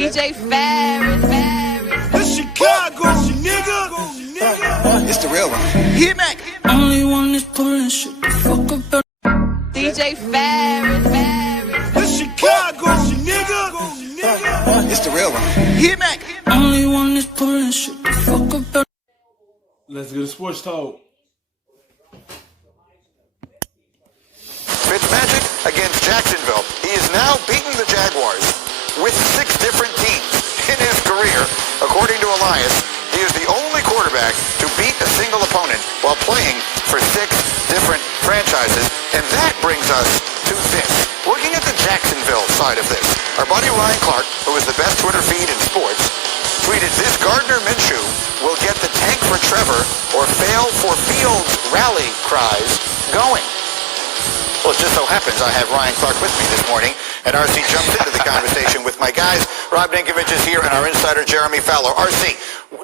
DJ Ferris. The Chicago, nigga. It's the real one. Hit Mac. Only one is pulling shit the fuck up. DJ Ferris. The Chicago, nigga. It's the real one. Hit Mac. Only one is pulling shit the fuck up. Let's get a sports talk. Fitzmagic against Jacksonville. He is now beaten the Jaguars with 6 different teams in his career. According to Elias, he is the only quarterback to beat a single opponent while playing for 6 different franchises. And that brings us to this. Looking at the Jacksonville side of this, our buddy Ryan Clark, who is the best Twitter feed in sports, tweeted, "This Gardner Minshew will get the tank for Trevor or fail for Fields rally cries going." Well, it just so happens I have Ryan Clark with me this morning, and RC jumps into the conversation with my guys. Rob Dinkovich is here, and our insider, Jeremy Fowler. RC,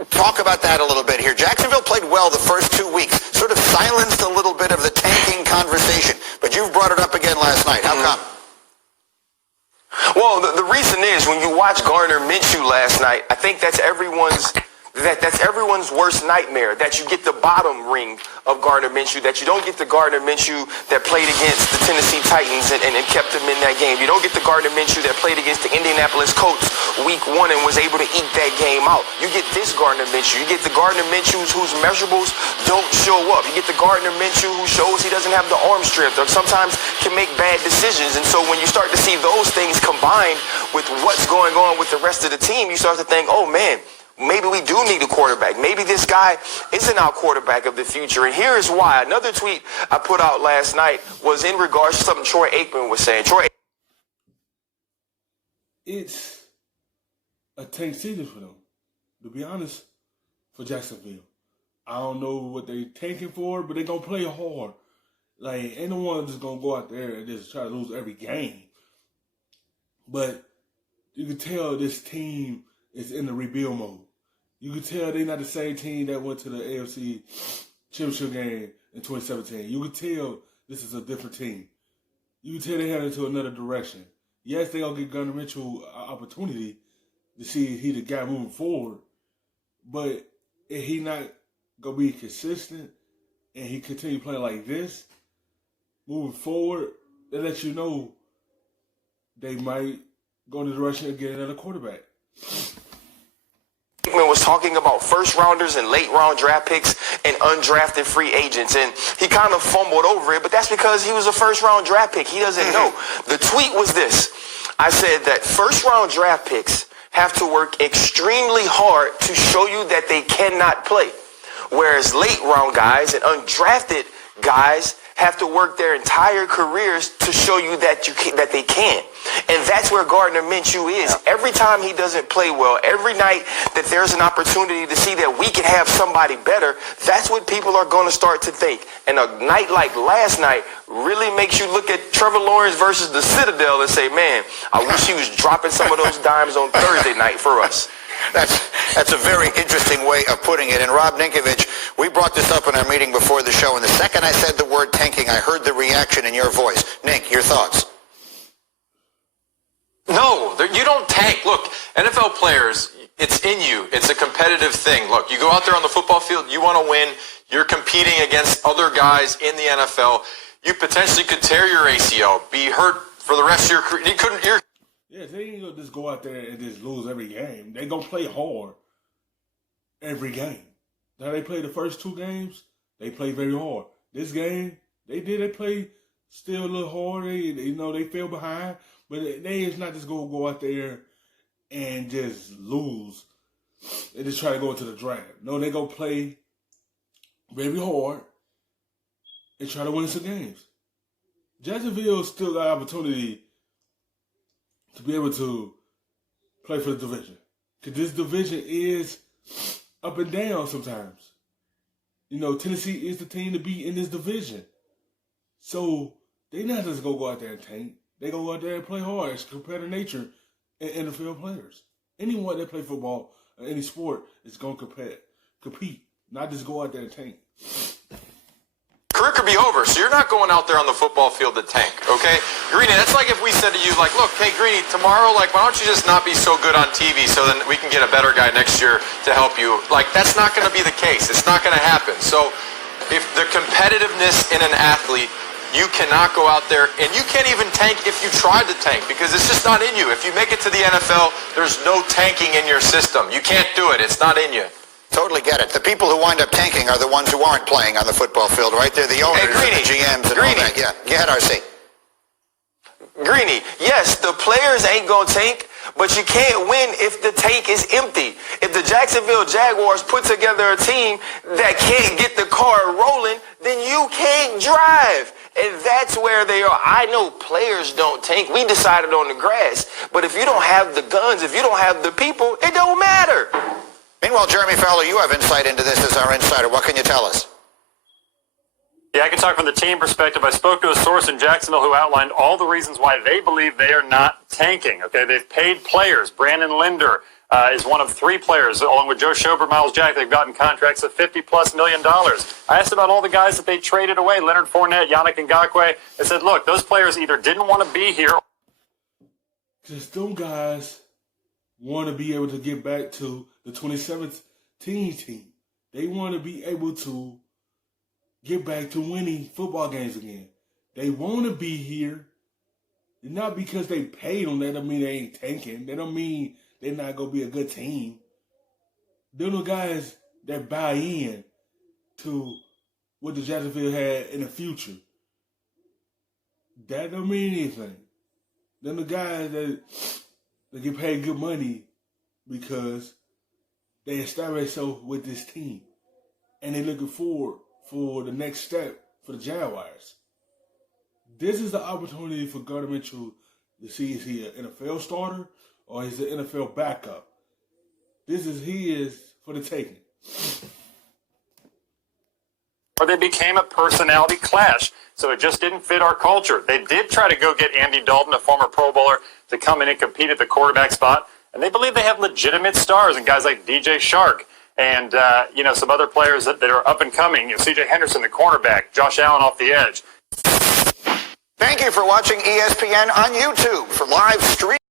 talk about that a little bit here. Jacksonville played well the first 2 weeks, sort of silenced a little bit of the tanking conversation, but you've brought it up again last night. How come? Well, the reason is when you watch Gardner Minshew last night, I think that's everyone's worst nightmare, that you get the bottom ring of Gardner Minshew, that you don't get the Gardner Minshew that played against the Tennessee Titans and kept them in that game. You don't get the Gardner Minshew that played against the Indianapolis Colts week 1 and was able to eat that game out. You get this Gardner Minshew. You get the Gardner Minshew whose measurables don't show up. You get the Gardner Minshew who shows he doesn't have the arm strength or sometimes can make bad decisions. And so when you start to see those things combined with what's going on with the rest of the team, you start to think, oh man, maybe we do need a quarterback. Maybe this guy isn't our quarterback of the future. And here is why. Another tweet I put out last night was in regards to something Troy Aikman was saying. It's a tank season for them, to be honest, for Jacksonville. I don't know what they're tanking for, but they're going to play hard. Like, ain't no one just going to go out there and just try to lose every game. But you can tell this team is in the rebuild mode. You can tell they're not the same team that went to the AFC Championship game in 2017. You can tell this is a different team. You can tell they're heading into another direction. Yes, they're going to give Gardner Minshew an opportunity to see if he's the guy moving forward. But if he not going to be consistent and he continue playing like this, moving forward, that lets you know they might go in the direction of getting another quarterback. Aikman was talking about first-rounders and late-round draft picks and undrafted free agents, and he kind of fumbled over it, but that's because he was a first-round draft pick. He doesn't know. The tweet was this. I said that first-round draft picks have to work extremely hard to show you that they cannot play, whereas late-round guys and undrafted guys have to work their entire careers to show you that they can. And that's where Gardner Minshew is. Every time he doesn't play well, every night that there's an opportunity to see that we can have somebody better, that's what people are going to start to think. And a night like last night really makes you look at Trevor Lawrence versus the Citadel and say, man, I wish he was dropping some of those dimes on Thursday night for us. That's a very interesting way of putting it. And Rob Dinkovich, we brought this up in our meeting before the show, and the second I said the word tanking, I heard the reaction in your voice. Nink, your thoughts? No, you don't tank. Look, NFL players, it's in you. It's a competitive thing. Look, you go out there on the football field, you want to win. You're competing against other guys in the NFL. You potentially could tear your ACL, be hurt for the rest of your career. Yeah, they ain't going to just go out there and just lose every game. They going to play hard every game. Now, they played the first 2 games, they played very hard. This game, they play still a little hard. They fell behind. But they is not just going to go out there and just lose and just try to go into the draft. No, they going to play very hard and try to win some games. Jacksonville still got opportunity to be able to play for the division. Because this division is up and down sometimes. You know, Tennessee is the team to beat in this division. So, they not just going to go out there and tank. They going to go out there and play hard. It's competitive nature in NFL players. Anyone that play football or any sport is going to compete. Not just go out there and tank. career could be over. So you're not going out there on the football field to tank, okay? Greeny, that's like if we said to you, like, look, hey, Greeny, tomorrow, like, why don't you just not be so good on TV so then we can get a better guy next year to help you? Like, that's not going to be the case. It's not going to happen. So if the competitiveness in an athlete, you cannot go out there, and you can't even tank if you tried to tank because it's just not in you. If you make it to the NFL, there's no tanking in your system. You can't do it. It's not in you. Totally get it. The people who wind up tanking are the ones who aren't playing on the football field, right? They're the owners and the GMs and all that. Yeah, go ahead, RC. Greeny, yes, the players ain't going to tank, but you can't win if the tank is empty. If the Jacksonville Jaguars put together a team that can't get the car rolling, then you can't drive. And that's where they are. I know players don't tank. We decided on the grass. But if you don't have the guns, if you don't have the people, it don't matter. Meanwhile, Jeremy Fowler, you have insight into this as our insider. What can you tell us? Yeah, I can talk from the team perspective. I spoke to a source in Jacksonville who outlined all the reasons why they believe they are not tanking. Okay, they've paid players. Brandon Linder is one of 3 players, along with Joe Schober, Miles Jack. They've gotten contracts of $50+ million. I asked about all the guys that they traded away, Leonard Fournette, Yannick Ngakoue. They said, look, those players either didn't want to be here. Because those guys want to be able to get back to the 2017 team. They want to be able to get back to winning football games again. They want to be here. And not because they paid them, that don't mean they ain't tanking. That don't mean they're not going to be a good team. They're the guys that buy in to what the Jacksonville had in the future. That don't mean anything. They're the guys that get paid good money because they established themselves with this team. And they're looking forward for the next step for the Jaguars. This is the opportunity for Gardner Minshew to see is he an NFL starter or is he an NFL backup. This is his for the taking. Or they became a personality clash, so it just didn't fit our culture. They did try to go get Andy Dalton, a former Pro Bowler, to come in and compete at the quarterback spot, and they believe they have legitimate stars and guys like DJ Shark and some other players that are up and coming. C.J. Henderson, the cornerback, Josh Allen off the edge. Thank you for watching ESPN on YouTube. For live stream.